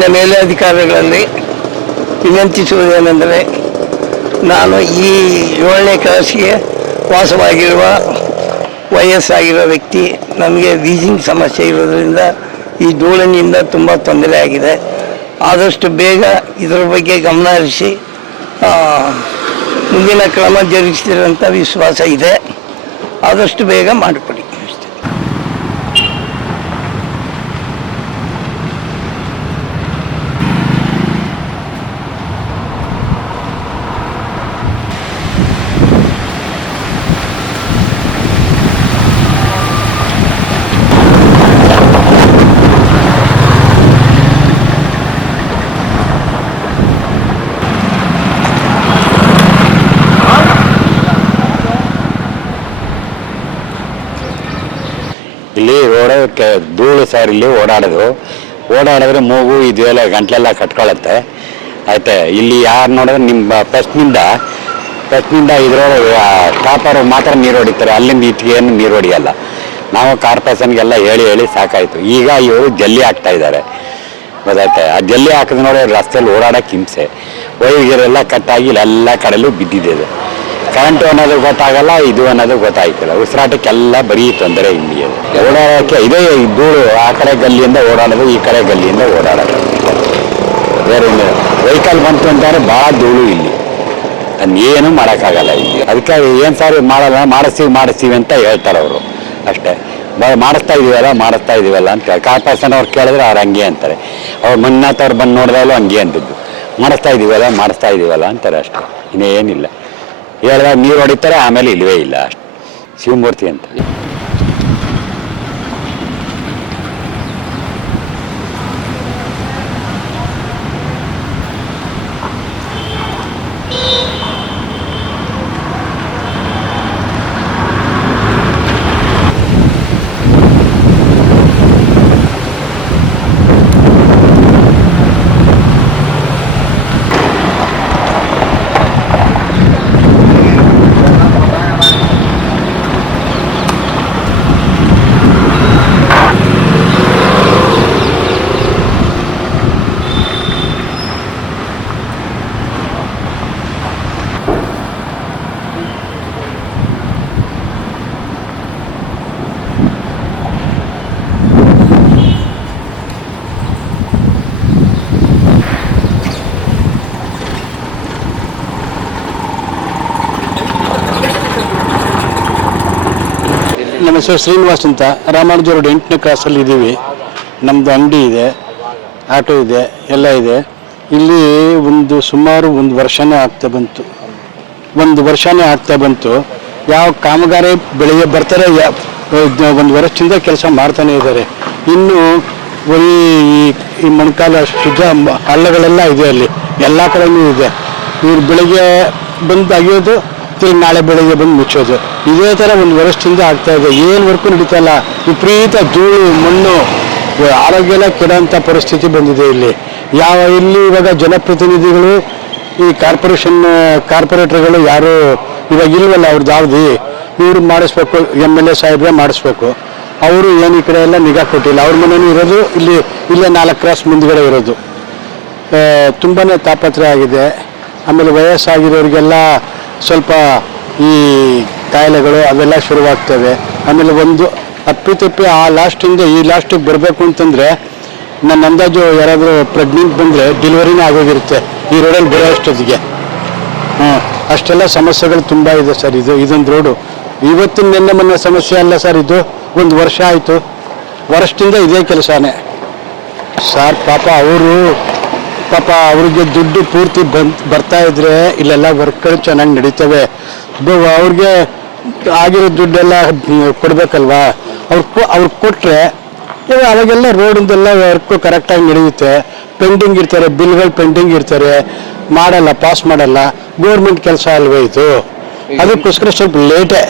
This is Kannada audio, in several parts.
ಮಾನ್ಯ ಮೇಲಧಿಕಾರಿಗಳಲ್ಲಿ ವಿನಂತಿಸುವುದೇನೆಂದರೆ, ನಾನು ಈ 7ನೇ ಕ್ಲಾಸಿಗೆ ವಾಸವಾಗಿರುವ ವಯಸ್ಸಾಗಿರೋ ವ್ಯಕ್ತಿ. ನಮಗೆ ವೀಸಿಂಗ್ ಸಮಸ್ಯೆ ಇರೋದರಿಂದ ಈ ಧೂಳಿನಿಂದ ತುಂಬ ತೊಂದರೆ ಆಗಿದೆ. ಆದಷ್ಟು ಬೇಗ ಇದರ ಬಗ್ಗೆ ಗಮನ ಹರಿಸಿ ಮುಂದಿನ ಕ್ರಮ ಜರುಗಿಸ್ತಿರೋಂಥ ವಿಶ್ವಾಸ ಇದೆ. ಆದಷ್ಟು ಬೇಗ ಮಾಡಿಕೊಡಿ. ಇಲ್ಲಿ ಓಡೋಕ್ಕೆ ಧೂಳು ಸರ್, ಇಲ್ಲಿ ಓಡಾಡಿದ್ರೆ ಮೂಗು ಇದೆಲ್ಲ ಗಂಟ್ಲೆಲ್ಲ ಕಟ್ಕೊಳ್ಳುತ್ತೆ. ಆಯ್ತಾ, ಇಲ್ಲಿ ಯಾರು ನೋಡಿದ್ರೆ ನಿಮ್ಮ ಫಸ್ಟ್ನಿಂದ ಇದ್ರೊಳಗೆ ಟಾಪರು ಮಾತ್ರ ನೀರು ಹೊಡಿತಾರೆ, ಅಲ್ಲಿಂದ ಇಟ್ಟಿಗೆಯನ್ನು ನೀರು ಹೊಡಿಯಲ್ಲ. ನಾವು ಕಾರ್ಪೊರೇಷನ್ಗೆಲ್ಲ ಹೇಳಿ ಸಾಕಾಯಿತು. ಈಗ ಇವರು ಜಲ್ಲಿ ಹಾಕ್ತಾ ಇದ್ದಾರೆ, ಗೊತ್ತಾಯ್ತಾ. ಆ ಜಲ್ಲಿ ಹಾಕಿದ್ರೆ ನೋಡಿ ರಸ್ತೆಯಲ್ಲಿ ಓಡಾಡೋಕ್ಕೆ ಹಿಂಸೆ. ವೈರ್ಗೆಲ್ಲ ಕಟ್ಟಾಗಿ ಇಲ್ಲೆಲ್ಲ ಕಡೆಯಲ್ಲೂ ಬಿದ್ದಿದೆ. ಅದು ಕರೆಂಟು ಅನ್ನೋದು ಗೊತ್ತಾಗಲ್ಲ, ಇದು ಅನ್ನೋದು ಗೊತ್ತಾಯ್ತಿಲ್ಲ. ಉಸಿರಾಟಕ್ಕೆಲ್ಲ ಬರೀ ತೊಂದರೆ ಇಲ್ಲಿ. ಓಡಾಡೋಕ್ಕೆ ಇದೇ ಧೂಳು, ಆ ಕಡೆ ಗಲ್ಲಿಯಿಂದ ಓಡಾಡೋದು, ಈ ಕಡೆ ಗಲ್ಲಿಯಿಂದ ಓಡಾಡೋದು. ಬೇರೆ ವೆಹಿಕಲ್ ಬಂತು ಅಂತಾರೆ ಭಾಳ ಧೂಳು ಇಲ್ಲಿ, ಏನು ಮಾಡೋಕ್ಕಾಗಲ್ಲ ಇಲ್ಲಿ. ಅದಕ್ಕೆ ಏನು ಸಾರಿ ಮಾಡಲ್ಲ, ಮಾಡಿಸ್ತೀವಿ ಅಂತ ಹೇಳ್ತಾರೆ ಅವರು ಅಷ್ಟೇ. ಮಾಡಿಸ್ತಾ ಇದೀವಲ್ಲ ಅಂತ ಕಾರ್ಪೊರೇಷನ್ ಅವ್ರು ಕೇಳಿದ್ರೆ ಅವ್ರು ಹಂಗೆ ಅಂತಾರೆ. ಅವ್ರು ಮಂಜುನಾಥ್ ಬಂದು ನೋಡಿದಾಗಲೂ ಹಂಗೆ ಅಂತಿದ್ದು, ಮಾಡಿಸ್ತಾ ಇದೀವಲ್ಲ ಅಂತಾರೆ ಅಷ್ಟೇ, ಇನ್ನೇನಿಲ್ಲ. ಹೇಳಿದಾಗ ನೀರು ಹೊಡಿತಾರೆ, ಆಮೇಲೆ ಇಲ್ಲವೇ ಇಲ್ಲ ಅಷ್ಟು. ಶಿವಮೂರ್ತಿ ಅಂತ. ನಮ್ಮ ಹೆಸರು ಶ್ರೀನಿವಾಸ್ ಅಂತ. ರಾಮಾನುಜ ರೋಡ್ 8ನೇ ಕ್ರಾಸಲ್ಲಿ ಇದ್ದೀವಿ. ನಮ್ಮದು ಅಂಗಡಿ ಇದೆ, ಆಟೋ ಇದೆ, ಎಲ್ಲ ಇದೆ. ಇಲ್ಲಿ ಸುಮಾರು ಒಂದು ವರ್ಷನೇ ಆಗ್ತಾ ಬಂತು. ಯಾವ ಕಾಮಗಾರಿ ಬೆಳಿಗ್ಗೆ ಬರ್ತಾರೆ, 1 ವರ್ಷದಿಂದ ಕೆಲಸ ಮಾಡ್ತಾನೆ ಇದ್ದಾರೆ. ಇನ್ನು ಈ ಮೊಣಕಾಲ ಶುದ್ಧ ಹಳ್ಳಗಳೆಲ್ಲ ಇದೆ, ಅಲ್ಲಿ ಎಲ್ಲ ಕಡೆಯೂ ಇದೆ. ಇವ್ರು ಬೆಳಿಗ್ಗೆ ಬಂದು ಅಗಿಯೋದು, ನಾಳೆ ಬೆಳಿಗ್ಗೆ ಬಂದು ಮುಚ್ಚೋದು, ಇದೇ ಥರ 1 ವರ್ಷದಿಂದ ಆಗ್ತಾ ಇದೆ. ಏನು ವರ್ಕು ನಡೀತಾ ಇಲ್ಲ. ವಿಪರೀತ ಧೂಳು, ಮಣ್ಣು, ಆರೋಗ್ಯ ಎಲ್ಲ ಕೆಡೋಂಥ ಪರಿಸ್ಥಿತಿ ಬಂದಿದೆ ಇಲ್ಲಿ. ಇಲ್ಲಿ ಇವಾಗ ಜನಪ್ರತಿನಿಧಿಗಳು, ಈ ಕಾರ್ಪೊರೇಟರ್ಗಳು ಯಾರು ಇವಾಗ ಇಲ್ವಲ್ಲ, ಅವ್ರದ್ದು ಯಾವ್ದು ಇವರು ಮಾಡಿಸ್ಬೇಕು, MLA ಸಾಹೇಬ್ರೆ ಮಾಡಿಸ್ಬೇಕು. ಅವರು ಏನು ಈ ಕಡೆ ಎಲ್ಲ ನಿಗಾ ಕೊಟ್ಟಿಲ್ಲ. ಅವ್ರ ಮನೇನೂ ಇರೋದು ಇಲ್ಲೇ 4 ಕ್ರಾಸ್ ಮುಂದ್ಗಡೆ ಇರೋದು. ತುಂಬಾ ತಾಪತ್ರೆ ಆಗಿದೆ. ಆಮೇಲೆ ವಯಸ್ಸಾಗಿರೋರಿಗೆಲ್ಲ ಸ್ವಲ್ಪ ಈ ಕಾಯಿಲೆಗಳು ಅವೆಲ್ಲ ಶುರುವಾಗ್ತವೆ. ಆಮೇಲೆ ಒಂದು ಅಪ್ಪಿತಪ್ಪಿ ಆ ಲಾಸ್ಟಿಂದ ಈ ಲಾಸ್ಟಿಗೆ ಬರಬೇಕು ಅಂತಂದರೆ, ನನ್ನ ಅಂದಾಜು ಯಾರಾದರೂ ಪ್ರೆಗ್ನೆಂಟ್ ಬಂದರೆ ಡೆಲಿವರಿನೇ ಆಗೋಗಿರುತ್ತೆ ಈ ರೋಡಲ್ಲಿ ಬರೋ ಅಷ್ಟೊತ್ತಿಗೆ. ಅಷ್ಟೆಲ್ಲ ಸಮಸ್ಯೆಗಳು ತುಂಬ ಇದೆ ಸರ್. ಇದೊಂದು ರೋಡು ಇವತ್ತಿನ ನಿನ್ನೆ ಮೊನ್ನೆ ಸಮಸ್ಯೆ ಅಲ್ಲ ಸರ್, ಇದು 1 ವರ್ಷ ಆಯಿತು. ವರ್ಷದಿಂದ ಇದೇ ಕೆಲಸನೇ ಸರ್. ಅವ್ರಿಗೆ ದುಡ್ಡು ಪೂರ್ತಿ ಬರ್ತಾ ಇದ್ರೆ ಇಲ್ಲೆಲ್ಲ ವರ್ಕ್ಗಳು ಚೆನ್ನಾಗಿ ನಡೀತವೆ. ಅವ್ರಿಗೆ ಆಗಿರೋ ದುಡ್ಡೆಲ್ಲ ಕೊಡಬೇಕಲ್ವಾ, ಅವ್ರು ಕೊಟ್ಟರೆ ಅವಾಗೆಲ್ಲ ರೋಡಿಂದೆಲ್ಲ ವರ್ಕು ಕರೆಕ್ಟಾಗಿ ನಡೆಯುತ್ತೆ. ಪೆಂಡಿಂಗ್ ಇರ್ತಾರೆ, ಬಿಲ್ಗಳು ಪೆಂಡಿಂಗ್ ಇರ್ತಾರೆ, ಪಾಸ್ ಮಾಡಲ್ಲ. ಗೌರ್ಮೆಂಟ್ ಕೆಲಸ ಅಲ್ವೇ ಇದು, ಅದಕ್ಕೋಸ್ಕರ ಸ್ವಲ್ಪ ಲೇಟೇ.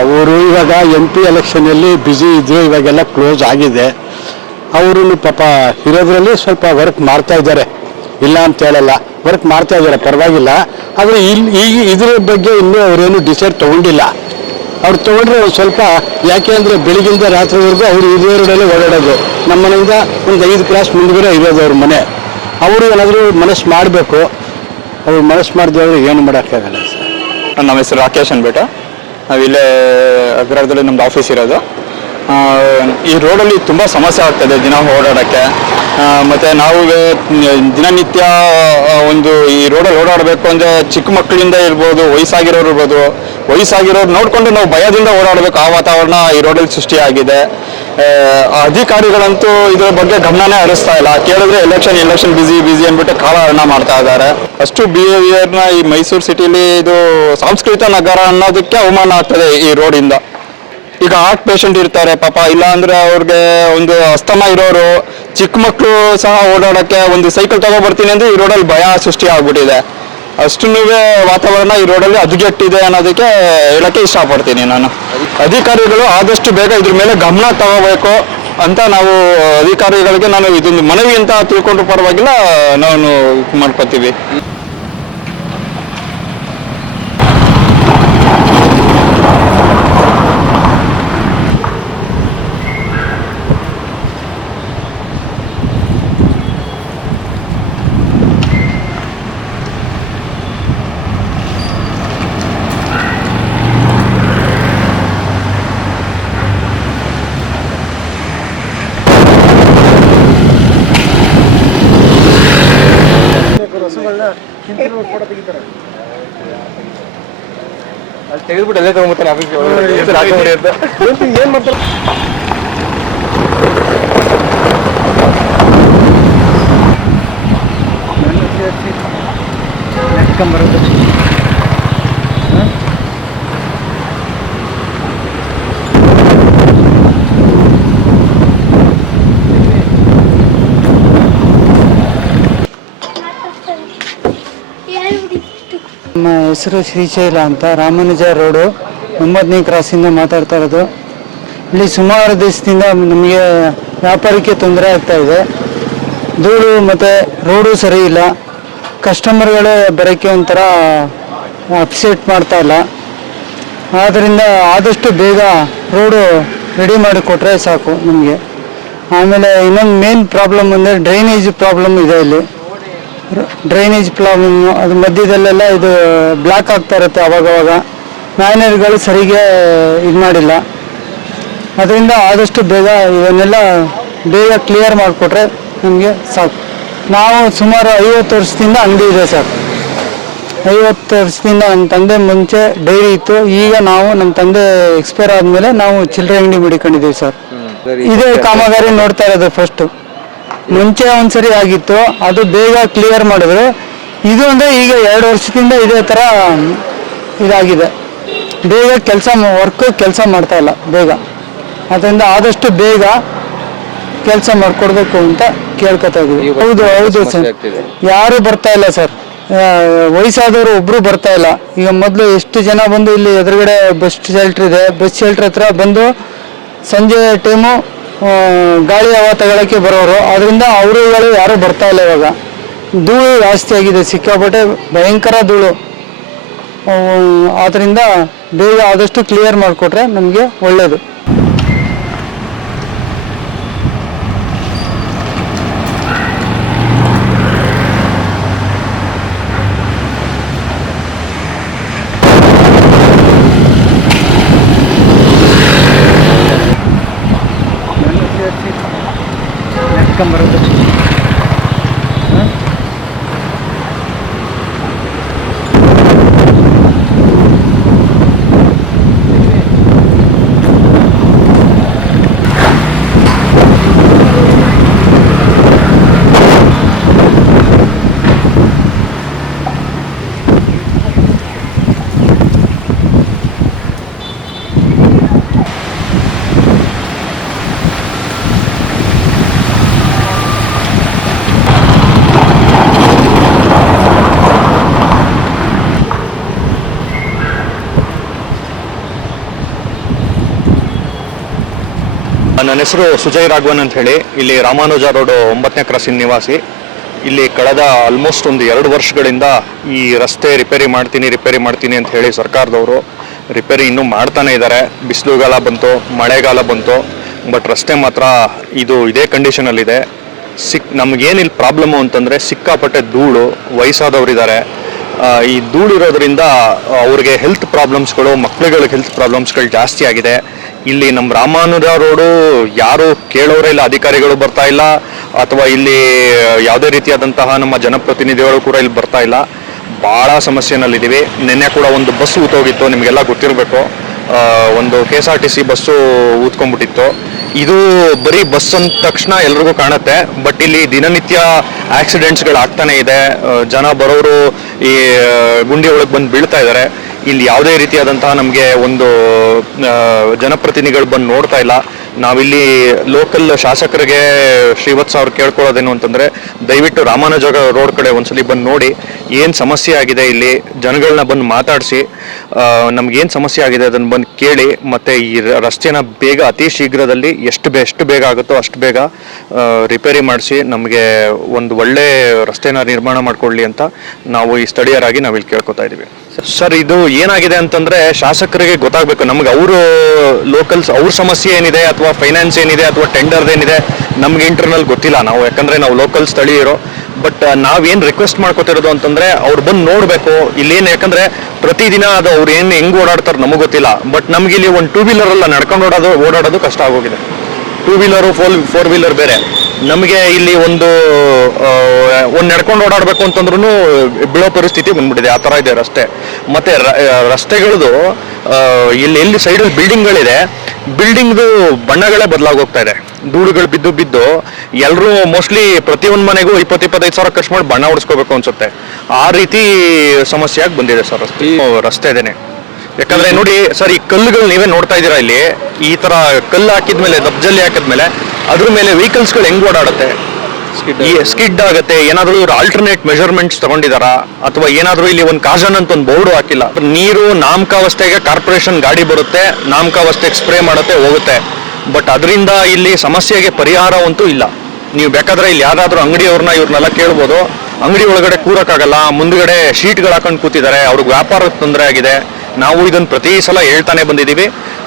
ಅವರು ಇವಾಗ MP ಎಲೆಕ್ಷನಲ್ಲಿ ಬ್ಯುಸಿ ಇದ್ರು, ಇವಾಗೆಲ್ಲ ಕ್ಲೋಸ್ ಆಗಿದೆ. ಅವರು ಪಾಪ ಇರೋದ್ರಲ್ಲಿ ಸ್ವಲ್ಪ ವರ್ಕ್ ಮಾಡ್ತಾ ಇದ್ದಾರೆ, ಇಲ್ಲ ಅಂತ ಹೇಳಲ್ಲ, ವರ್ಕ್ ಮಾಡ್ತಾ ಇದ್ದಾರೆ, ಪರವಾಗಿಲ್ಲ. ಆದರೆ ಇದ್ರ ಬಗ್ಗೆ ಇನ್ನೂ ಅವರೇನು ಡಿಸೈಡ್ ತೊಗೊಂಡಿಲ್ಲ. ಅವ್ರು ತೊಗೊಂಡ್ರೆ ಒಂದು ಸ್ವಲ್ಪ, ಯಾಕೆ ಅಂದರೆ ಬೆಳಿಗ್ಗಿಂದ ರಾತ್ರಿವರೆಗೂ ಅವರು ಇದೇ ರೋಡಲ್ಲೇ ಓಡಾಡೋದು. ನಮ್ಮ ಮನೆಯಿಂದ ಒಂದು 5 ಕ್ರಾಸ್ ಮುಂದುಗಡೆ ಇರೋದು ಅವ್ರ ಮನೆ. ಅವರು ಏನಾದರೂ ಮನಸ್ಸು ಮಾಡಬೇಕು, ಅವ್ರು ಮನಸ್ಸು ಮಾಡಿದವರು ಏನು ಮಾಡೋಕ್ಕಾಗಲ್ಲ ಸರ್. ನಮ್ಮ ಹೆಸರು ರಾಕೇಶ್ ಅಂದ್ಬಿಟ್ಟು, ನಾವಿಲ್ಲೇ ಅಗ್ರಹಾರದಲ್ಲಿ ನಮ್ಮದು ಆಫೀಸ್ ಇರೋದು. ಈ ರೋಡಲ್ಲಿ ತುಂಬ ಸಮಸ್ಯೆ ಆಗ್ತದೆ ದಿನ ಓಡಾಡೋಕ್ಕೆ. ಮತ್ತು ನಾವು ದಿನನಿತ್ಯ ಒಂದು ಈ ರೋಡಲ್ಲಿ ಓಡಾಡಬೇಕು ಅಂದರೆ ಚಿಕ್ಕ ಮಕ್ಕಳಿಂದ ಇರ್ಬೋದು, ವಯಸ್ಸಾಗಿರೋರು ಇರ್ಬೋದು, ವಯಸ್ಸಾಗಿರೋರು ನೋಡಿಕೊಂಡು ನಾವು ಭಯದಿಂದ ಓಡಾಡಬೇಕು. ಆ ವಾತಾವರಣ ಈ ರೋಡಲ್ಲಿ ಸೃಷ್ಟಿಯಾಗಿದೆ. ಅಧಿಕಾರಿಗಳಂತೂ ಇದರ ಬಗ್ಗೆ ಗಮನನೇ ಹರಿಸ್ತಾ ಇಲ್ಲ. ಕೇಳಿದ್ರೆ ಎಲೆಕ್ಷನ್ ಬಿಸಿ ಅಂದ್ಬಿಟ್ಟು ಕಾಲಹರಣ ಮಾಡ್ತಾ ಇದ್ದಾರೆ. ಅಷ್ಟು ಬಿಹೇವಿಯರ್ನ ಈ ಮೈಸೂರು ಸಿಟಿಲಿ ಇದು ಸಾಂಸ್ಕೃತಿಕ ನಗರ ಅನ್ನೋದಕ್ಕೆ ಅವಮಾನ ಆಗ್ತದೆ ಈ ರೋಡಿಂದ. ಈಗ ಹಾರ್ಟ್ ಪೇಷಂಟ್ ಇರ್ತಾರೆ ಪಾಪ, ಇಲ್ಲ ಅಂದ್ರೆ ಅವ್ರಿಗೆ ಒಂದು ಅಸ್ತಮ ಇರೋರು, ಚಿಕ್ಕ ಮಕ್ಕಳು ಸಹ ಓಡಾಡೋಕ್ಕೆ ಒಂದು ಸೈಕಲ್ ತಗೊಬರ್ತೀನಿ ಅಂದ್ರೆ ಈ ರೋಡಲ್ಲಿ ಭಯ ಸೃಷ್ಟಿ ಆಗ್ಬಿಟ್ಟಿದೆ. ಅಷ್ಟು ವಾತಾವರಣ ಈ ರೋಡಲ್ಲಿ ಹದಗೆಟ್ಟಿದೆ ಅನ್ನೋದಕ್ಕೆ ಹೇಳಕ್ಕೆ ಇಷ್ಟಪಡ್ತೀನಿ ನಾನು. ಅಧಿಕಾರಿಗಳು ಆದಷ್ಟು ಬೇಗ ಇದ್ರ ಮೇಲೆ ಗಮನ ತಗೋಬೇಕು ಅಂತ ನಾವು ಅಧಿಕಾರಿಗಳಿಗೆ ನಾನು ಇದೊಂದು ಮನವಿ ಅಂತ ತಿಳ್ಕೊಂಡು ಪರವಾಗಿಲ್ಲ ನಾವು ಮಾಡ್ಕೊತೀವಿ. ತೆಗೆದ್ಬಿಟ್ಟು ಅಲ್ಲೇ ತಗೊಂಡ್ಬಿಡ್ತಾನೆ ಆಫೀಸ್ಗೆ. ಏನ್ ಮಾಡ್ತಾರೆ? ನಮ್ಮ ಹೆಸರು ಶ್ರೀಶೈಲ ಅಂತ, ರಾಮಾನುಜ ರೋಡು 9ನೇ ಕ್ರಾಸಿಂದ ಮಾತಾಡ್ತಾ ಇರೋದು. ಇಲ್ಲಿ ಸುಮಾರು ದಿವಸದಿಂದ ನಮಗೆ ವ್ಯಾಪಾರಕ್ಕೆ ತೊಂದರೆ ಆಗ್ತಾ ಇದೆ. ಧೂಳು ಮತ್ತು ರೋಡು ಸರಿ ಇಲ್ಲ. ಕಸ್ಟಮರ್ಗಳೇ ಬರೋಕ್ಕೆ ಒಂಥರ ಅಪ್ಸೆಟ್ ಮಾಡ್ತಾ ಇಲ್ಲ. ಆದ್ದರಿಂದ ಆದಷ್ಟು ಬೇಗ ರೋಡು ರೆಡಿ ಮಾಡಿಕೊಟ್ರೆ ಸಾಕು ನಮಗೆ. ಆಮೇಲೆ ಇನ್ನೊಂದು ಮೇನ್ ಪ್ರಾಬ್ಲಮ್ ಅಂದರೆ ಡ್ರೈನೇಜ್ ಪ್ರಾಬ್ಲಮ್ ಇದೆ ಇಲ್ಲಿ. ಡ್ರೈನೇಜ್ ಪ್ರಾಬ್ಲಮ್, ಅದು ಮಧ್ಯದಲ್ಲೆಲ್ಲ ಇದು ಬ್ಲಾಕ್ ಆಗ್ತಾ ಇರುತ್ತೆ ಅವಾಗವಾಗ. ಮ್ಯಾನೇಜರ್ಗಳು ಸರಿಗೆ ಇದು ಮಾಡಿಲ್ಲ. ಅದರಿಂದ ಆದಷ್ಟು ಬೇಗ ಇವನ್ನೆಲ್ಲ ಬೇಗ ಕ್ಲಿಯರ್ ಮಾಡಿಕೊಟ್ರೆ ನಮಗೆ ಸಾಕು. ನಾವು ಸುಮಾರು 50 ವರ್ಷದಿಂದ ಅಂಗಡಿ ಇದೆ ಸರ್. 50 ವರ್ಷದಿಂದ ನಮ್ಮ ತಂದೆ ಮುಂಚೆ ಡೈರಿ ಇತ್ತು. ಈಗ ನಾವು ನಮ್ಮ ತಂದೆ ಎಕ್ಸ್ಪೈರ್ ಆದಮೇಲೆ ನಾವು ಚಿಲ್ಲರೆ ಅಂಗಡಿ ಮಾಡಿಕೊಂಡಿದ್ದೀವಿ ಸರ್. ಇದೇ ಕಾಮಗಾರಿ ನೋಡ್ತಾ ಇರೋದು ಫಸ್ಟು. ಮುಂಚೆ ಒಂದ್ಸರಿ ಆಗಿತ್ತು, ಅದು ಬೇಗ ಕ್ಲಿಯರ್ ಮಾಡಿದ್ರು. ಇದು ಅಂದರೆ ಈಗ 2 ವರ್ಷದಿಂದ ಇದೇ ಥರ ಇದಾಗಿದೆ. ಬೇಗ ಕೆಲಸ ಮಾಡ್ತಾ ಇಲ್ಲ ಬೇಗ. ಅದರಿಂದ ಆದಷ್ಟು ಬೇಗ ಕೆಲಸ ಮಾಡಿಕೊಡ್ಬೇಕು ಅಂತ ಕೇಳ್ಕೊತಾ ಇದೀವಿ. ಹೌದು ಸರ್, ಯಾರು ಬರ್ತಾ ಇಲ್ಲ ಸರ್. ವಯಸ್ಸಾದವರು ಒಬ್ಬರು ಬರ್ತಾ ಇಲ್ಲ. ಈಗ ಮೊದಲು ಎಷ್ಟು ಜನ ಬಂದು ಇಲ್ಲಿ ಎದುರುಗಡೆ ಬಸ್ ಶೆಲ್ಟರ್ ಇದೆ, ಬಸ್ ಶೆಲ್ಟರ್ ಹತ್ರ ಬಂದು ಸಂಜೆ ಟೈಮು ಗಾಳಿ ಹವಾ ತಗೊಳ್ಳೋಕ್ಕೆ ಬರೋರು. ಅದರಿಂದ ಅವರುಗಳು ಯಾರೂ ಬರ್ತಾ ಇಲ್ಲ. ಇವಾಗ ಧೂಳು ಜಾಸ್ತಿ ಆಗಿದೆ, ಸಿಕ್ಕಾಪಟ್ಟೆ ಭಯಂಕರ ಧೂಳು. ಆದ್ದರಿಂದ ಬೇಗ ಆದಷ್ಟು ಕ್ಲಿಯರ್ ಮಾಡಿಕೊಟ್ರೆ ನಮಗೆ ಒಳ್ಳೆಯದು. ಬರೋದು ನನ್ನ ಹೆಸರು ಸುಜಯ್ ರಾಘವನ್ ಅಂತ ಹೇಳಿ, ಇಲ್ಲಿ ರಾಮಾನುಜ ರೋಡು 9ನೇ ಕ್ರಾಸಿನ ನಿವಾಸಿ. ಇಲ್ಲಿ ಕಳೆದ ಆಲ್ಮೋಸ್ಟ್ ಒಂದು 2 ವರ್ಷಗಳಿಂದ ಈ ರಸ್ತೆ ರಿಪೇರಿ ಮಾಡ್ತೀನಿ ಅಂತ ಹೇಳಿ ಸರ್ಕಾರದವರು ರಿಪೇರಿ ಇನ್ನೂ ಮಾಡ್ತಾನೆ ಇದ್ದಾರೆ. ಬಿಸಿಲುಗಾಲ ಬಂತು, ಮಳೆಗಾಲ ಬಂತು, ಬಟ್ ರಸ್ತೆ ಮಾತ್ರ ಇದೇ ಕಂಡೀಷನಲ್ಲಿದೆ. ನಮಗೇನಿಲ್ಲ ಪ್ರಾಬ್ಲಮ್ಮು ಅಂತಂದರೆ ಸಿಕ್ಕಾಪಟ್ಟೆ ಧೂಳು, ವಯಸ್ಸಾದವರಿದ್ದಾರೆ. ಈ ಧೂಳಿರೋದ್ರಿಂದ ಅವ್ರಿಗೆ ಹೆಲ್ತ್ ಪ್ರಾಬ್ಲಮ್ಸ್ಗಳು, ಮಕ್ಕಳುಗಳಿಗೆ ಹೆಲ್ತ್ ಪ್ರಾಬ್ಲಮ್ಸ್ಗಳು ಜಾಸ್ತಿ ಆಗಿದೆ. ಇಲ್ಲಿ ನಮ್ಮ ರಾಮಾನುಜ ರೋಡು ಯಾರು ಕೇಳೋರೇ ಇಲ್ಲ, ಅಧಿಕಾರಿಗಳು ಬರ್ತಾ ಇಲ್ಲ, ಅಥವಾ ಇಲ್ಲಿ ಯಾವುದೇ ರೀತಿಯಾದಂತಹ ನಮ್ಮ ಜನಪ್ರತಿನಿಧಿಗಳು ಕೂಡ ಇಲ್ಲಿ ಬರ್ತಾ ಇಲ್ಲ. ಭಾಳ ಸಮಸ್ಯೆನಲ್ಲಿದ್ದೀವಿ. ನಿನ್ನೆ ಕೂಡ ಒಂದು ಬಸ್ ಊತೋಗಿತ್ತು, ನಿಮಗೆಲ್ಲ ಗೊತ್ತಿರಬೇಕು. ಒಂದು KSRTC ಬಸ್ಸು ಊದ್ಕೊಂಡ್ಬಿಟ್ಟಿತ್ತು. ಇದು ಬರೀ ಬಸ್ ಅಂದ ತಕ್ಷಣ ಎಲ್ರಿಗೂ ಕಾಣುತ್ತೆ, ಬಟ್ ಇಲ್ಲಿ ದಿನನಿತ್ಯ ಆಕ್ಸಿಡೆಂಟ್ಸ್ಗಳಾಗ್ತಾನೆ ಇದೆ. ಜನ ಬರೋರು ಈ ಗುಂಡಿ ಒಳಗೆ ಬಂದು ಬೀಳ್ತಾ ಇದ್ದಾರೆ. ಇಲ್ಲಿ ಯಾವುದೇ ರೀತಿಯಾದಂತಹ ನಮಗೆ ಒಂದು ಜನಪ್ರತಿನಿಧಿಗಳು ಬಂದು ನೋಡ್ತಾ ಇಲ್ಲ. ನಾವಿಲ್ಲಿ ಲೋಕಲ್ ಶಾಸಕರಿಗೆ ಶ್ರೀವತ್ಸ ಅವ್ರು ಕೇಳ್ಕೊಳ್ಳೋದೇನು ಅಂತಂದರೆ, ದಯವಿಟ್ಟು ರಾಮಾನುಜ ರೋಡ್ ಕಡೆ ಒಂದ್ಸಲಿ ಬಂದು ನೋಡಿ ಏನು ಸಮಸ್ಯೆ ಆಗಿದೆ, ಇಲ್ಲಿ ಜನಗಳನ್ನ ಬಂದು ಮಾತಾಡಿಸಿ ನಮ್ಗೇನು ಸಮಸ್ಯೆ ಆಗಿದೆ ಅದನ್ನು ಬಂದು ಕೇಳಿ, ಮತ್ತು ಈ ರಸ್ತೆನ ಬೇಗ ಅತಿ ಶೀಘ್ರದಲ್ಲಿ ಎಷ್ಟು ಬೇಗ ಆಗುತ್ತೋ ಅಷ್ಟು ಬೇಗ ರಿಪೇರಿ ಮಾಡಿಸಿ ನಮಗೆ ಒಂದು ಒಳ್ಳೆ ರಸ್ತೆನ ನಿರ್ಮಾಣ ಮಾಡಿಕೊಳ್ಳಿ ಅಂತ ನಾವು ಈ ಸ್ಥಳೀಯರಾಗಿ ನಾವಿಲ್ಲಿ ಕೇಳ್ಕೊತಾ ಇದ್ದೀವಿ. ಸರ್, ಇದು ಏನಾಗಿದೆ ಅಂತಂದರೆ ಶಾಸಕರಿಗೆ ಗೊತ್ತಾಗಬೇಕು. ನಮ್ಗೆ ಅವರು ಲೋಕಲ್ಸ್ ಅವ್ರ ಸಮಸ್ಯೆ ಏನಿದೆ, ಅಥವಾ ಫೈನಾನ್ಸ್ ಏನಿದೆ, ಅಥವಾ ಟೆಂಡರ್ದೇನಿದೆ, ನಮ್ಗೆ ಇಂಟರ್ನಲ್ ಗೊತ್ತಿಲ್ಲ. ಯಾಕಂದರೆ ನಾವು ಲೋಕಲ್ ಸ್ಥಳೀಯರು. ಬಟ್ ನಾವೇನು ರಿಕ್ವೆಸ್ಟ್ ಮಾಡ್ಕೋತಿರೋದು ಅಂತಂದರೆ ಅವ್ರು ಬಂದು ನೋಡಬೇಕು ಇಲ್ಲೇನು. ಯಾಕಂದರೆ ಪ್ರತಿದಿನ ಅದು ಅವ್ರು ಹೆಂಗೆ ಓಡಾಡ್ತಾರೆ ನಮಗೆ ಗೊತ್ತಿಲ್ಲ. ಬಟ್ ನಮ್ಗೆ ಇಲ್ಲಿ ಒಂದು 2 ವೀಲರೆಲ್ಲ ನಡ್ಕೊಂಡು ಓಡಾಡೋದು ಕಷ್ಟ ಆಗೋಗಿದೆ. 2 ವೀಲರು 4 ವೀಲರ್ ಬೇರೆ. ನಮಗೆ ಇಲ್ಲಿ ಒಂದು ನಡ್ಕೊಂಡು ಓಡಾಡಬೇಕು ಅಂತಂದ್ರೂ ಬೀಳೋ ಪರಿಸ್ಥಿತಿ ಬಂದ್ಬಿಟ್ಟಿದೆ. ಆ ಥರ ಇದೆ ರಸ್ತೆ. ಮತ್ತು ರಸ್ತೆಗಳದು ಎಲ್ಲಿ ಸೈಡಲ್ಲಿ ಬಿಲ್ಡಿಂಗ್ಗಳಿದೆ, ಬಿಲ್ಡಿಂಗ್ದು ಬಣ್ಣಗಳೇ ಬದಲಾಗೋಗ್ತಾ ಇದೆ. ಧೂಳುಗಳು ಬಿದ್ದು ಎಲ್ಲರೂ ಮೋಸ್ಟ್ಲಿ ಪ್ರತಿಯೊಂದು ಮನೆಗೂ 20-25 ಸಾವಿರ ಖರ್ಚು ಮಾಡಿ ಬಣ್ಣ ಹೊಡಿಸ್ಕೋಬೇಕು ಅನ್ಸುತ್ತೆ. ಆ ರೀತಿ ಸಮಸ್ಯೆಯಾಗಿ ಬಂದಿದೆ ಸರ್ ರಸ್ತೆ ಇದೇನೆ. ಯಾಕಂದ್ರೆ ನೋಡಿ ಸರ್, ಈ ಕಲ್ಲುಗಳು ನೀವೇ ನೋಡ್ತಾ ಇದ್ದೀರಾ. ಇಲ್ಲಿ ಈ ತರ ಕಲ್ಲು ಹಾಕಿದ್ಮೇಲೆ, ದಬ್ಜಲ್ಲಿ ಹಾಕಿದ್ಮೇಲೆ ಅದ್ರ ಮೇಲೆ ವೆಹಿಕಲ್ಸ್ಗಳು ಹೆಂಗ್ ಓಡಾಡುತ್ತೆ, ಸ್ಕಿಡ್ ಆಗುತ್ತೆ. ಏನಾದರೂ ಇವ್ರು ಆಲ್ಟರ್ನೇಟ್ ಮೆಜರ್ಮೆಂಟ್ಸ್ ತಗೊಂಡಿದಾರಾ, ಅಥವಾ ಏನಾದರೂ ಇಲ್ಲಿ ಒಂದು ಕಾಜನ್ ಅಂತ ಒಂದು ಬೋರ್ಡು ಹಾಕಿಲ್ಲ. ನೀರು ನಾಮಕಾವಸ್ಥೆಗೆ ಕಾರ್ಪೊರೇಷನ್ ಗಾಡಿ ಬರುತ್ತೆ, ನಾಮಕಾವಸ್ಥೆಗೆ ಸ್ಪ್ರೇ ಮಾಡುತ್ತೆ, ಹೋಗುತ್ತೆ. ಬಟ್ ಅದರಿಂದ ಇಲ್ಲಿ ಸಮಸ್ಯೆಗೆ ಪರಿಹಾರ ಅಂತೂ ಇಲ್ಲ. ನೀವು ಬೇಕಾದ್ರೆ ಇಲ್ಲಿ ಯಾರಾದರೂ ಅಂಗಡಿಯವ್ರನ್ನ ಇವ್ರನ್ನೆಲ್ಲ ಕೇಳ್ಬೋದು. ಅಂಗಡಿ ಒಳಗಡೆ ಕೂರಕ್ಕಾಗಲ್ಲ, ಮುಂದ್ಗಡೆ ಶೀಟ್ಗಳು ಹಾಕೊಂಡು ಕೂತಿದ್ದಾರೆ, ಅವ್ರಿಗೆ ವ್ಯಾಪಾರಕ್ಕೆ ತೊಂದರೆ ಆಗಿದೆ. ನಾವು ಇದನ್ನು ಪ್ರತಿ ಸಲ ಹೇಳ್ತಾನೆ ಬಂದಿದ್ದೀವಿ.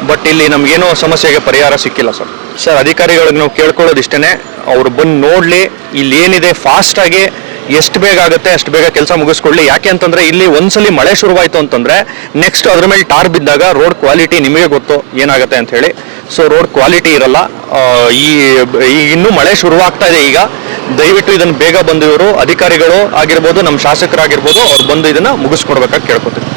ಬಟ್ ಇಲ್ಲಿ ನಮಗೇನೋ ಸಮಸ್ಯೆಗೆ ಪರಿಹಾರ ಸಿಕ್ಕಿಲ್ಲ ಸರ್. ಅಧಿಕಾರಿಗಳಿಗೆ ನಾವು ಕೇಳ್ಕೊಳ್ಳೋದು ಇಷ್ಟೇ, ಅವ್ರು ಬಂದು ನೋಡಲಿ, ಇಲ್ಲಿ ಏನಿದೆ ಫಾಸ್ಟಾಗಿ ಎಷ್ಟು ಬೇಗ ಆಗುತ್ತೆ ಅಷ್ಟು ಬೇಗ ಕೆಲಸ ಮುಗಿಸ್ಕೊಳ್ಳಿ. ಯಾಕೆ ಅಂತಂದರೆ ಇಲ್ಲಿ ಒಂದ್ಸಲಿ ಮಳೆ ಶುರುವಾಯಿತು ಅಂತಂದರೆ ನೆಕ್ಸ್ಟ್ ಅದ್ರ ಮೇಲೆ ಟಾರ್ ಬಿದ್ದಾಗ ರೋಡ್ ಕ್ವಾಲಿಟಿ ನಿಮಗೆ ಗೊತ್ತು ಏನಾಗುತ್ತೆ ಅಂತ ಹೇಳಿ. ಸೊ ರೋಡ್ ಕ್ವಾಲಿಟಿ ಇರಲ್ಲ. ಈ ಇನ್ನೂ ಮಳೆ ಶುರುವಾಗ್ತಾ ಇದೆ ಈಗ. ದಯವಿಟ್ಟು ಇದನ್ನು ಬೇಗ ಬಂದು ಇವರು ಅಧಿಕಾರಿಗಳು ಆಗಿರ್ಬೋದು, ನಮ್ಮ ಶಾಸಕರಾಗಿರ್ಬೋದು, ಅವ್ರು ಬಂದು ಇದನ್ನು ಮುಗಿಸ್ಕೊಡ್ಬೇಕಾಗಿ ಕೇಳ್ಕೊತೀನಿ.